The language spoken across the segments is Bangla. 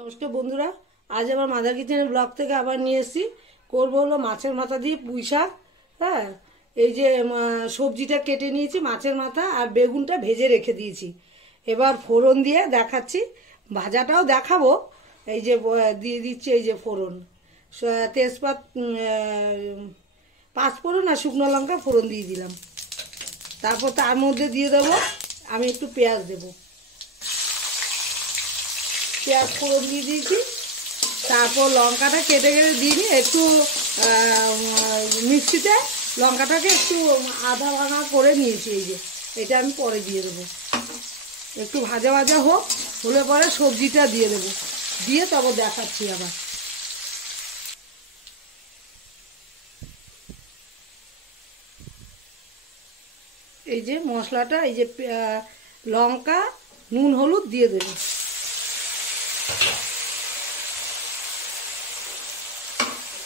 নমস্কার বন্ধুরা, আজ আবার মাদার কিচেনের ব্লগ থেকে আবার নিয়ে এসেছি। করবো হলো মাছের মাথা দিয়ে পুঁই শাক। হ্যাঁ, এই যে সবজিটা কেটে নিয়েছি, মাছের মাথা আর বেগুনটা ভেজে রেখে দিয়েছি। এবার ফোড়ন দিয়ে দেখাচ্ছি, ভাজাটাও দেখাবো। এই যে দিয়ে দিচ্ছি এই যে ফোড়ন, তেজপাত, পাঁচফোড়ন আর শুকনো লঙ্কা ফোড়ন দিয়ে দিলাম। তারপর তার মধ্যে দিয়ে দেবো আমি একটু পেঁয়াজ দেবো। পেঁয়াজ ফোড়ন দিয়ে দিয়েছি। তারপর লঙ্কাটা কেটে কেটে দিয়ে একটু মিক্সিতে লঙ্কাটাকে একটু আধা ভাঙা করে নিয়েছি। এই যে এটা আমি পরে দিয়ে দেবো। একটু ভাজা ভাজা হোক, হলে পরে সবজিটা দিয়ে দেবো, দিয়ে তারপর দেখাচ্ছি আবার। এই যে মশলাটা, এই যে লঙ্কা, নুন, হলুদ দিয়ে দেবো।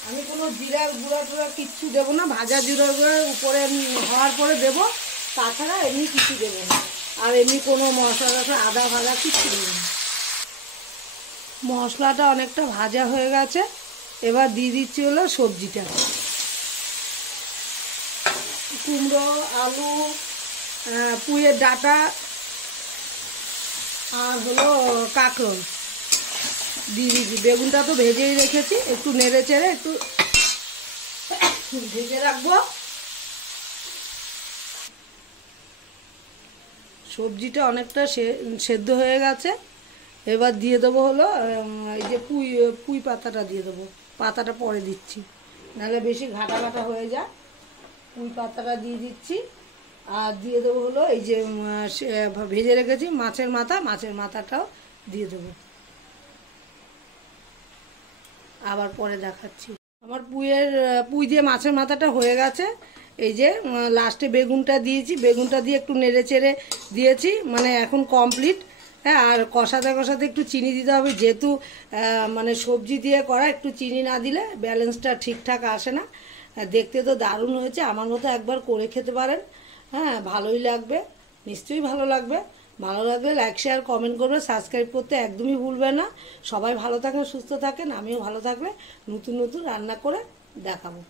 আমি কোনো জিরার গুঁড়া টুড়া কিচ্ছু দেবো না, ভাজা জিরার গুঁড়ার উপরে হওয়ার পরে দেবো, তাছাড়া এমনি কিছু দেবো না। আর এমনি কোনো মশলা টশলা আদা ভাজা কিচ্ছু দেবো না। মশলাটা অনেকটা ভাজা হয়ে গেছে, এবার দিয়ে দিচ্ছি হলো সবজিটা। কুমড়ো, আলু, পুঁইয়ের ডাঁটা আর হলো কাঁকরোল দিয়ে দিচ্ছি। বেগুনটা তো ভেজেই রেখেছি, একটু নেড়ে চেড়ে একটু ভেজে রাখবো। সবজিটা অনেকটা সেদ্ধ হয়ে গেছে। এবার দিয়ে দেবো হলো এই যে পুঁই পাতাটা দিয়ে দেবো। পাতাটা পরে দিচ্ছি, নাহলে বেশি ঘাটা ঘাটা হয়ে যায়। পুঁই পাতাটা দিয়ে দিচ্ছি। আর দিয়ে দেবো হলো এই যে ভেজে রেখেছি মাছের মাথা, মাছের মাথাটাও দিয়ে দেবো। আবার পরে দেখাচ্ছি। আমার পুঁই দিয়ে মাছের মাথাটা হয়ে গেছে। এই যে লাস্টে বেগুনটা দিয়েছি, বেগুনটা দিয়ে একটু নেড়ে চেড়ে দিয়েছি, মানে এখন কমপ্লিট। হ্যাঁ, আর কষাতে কষাতে একটু চিনি দিতে হবে, যেহেতু মানে সবজি দিয়ে করা, একটু চিনি না দিলে ব্যালেন্সটা ঠিকঠাক আসে না। দেখতে তো দারুণ হয়েছে, আমার মতো একবার করে খেতে পারেন। হ্যাঁ, ভালোই লাগবে, নিশ্চয়ই ভালো লাগবে। ভালো লাগলে লাইক শেয়ার কমেন্ট করবে, সাবস্ক্রাইব করতে একদমই ভুলবে না। সবাই ভালো থাকেন, সুস্থ থাকেন, আমিও ভালো থাকলে নতুন নতুন রান্না করে দেখাবো।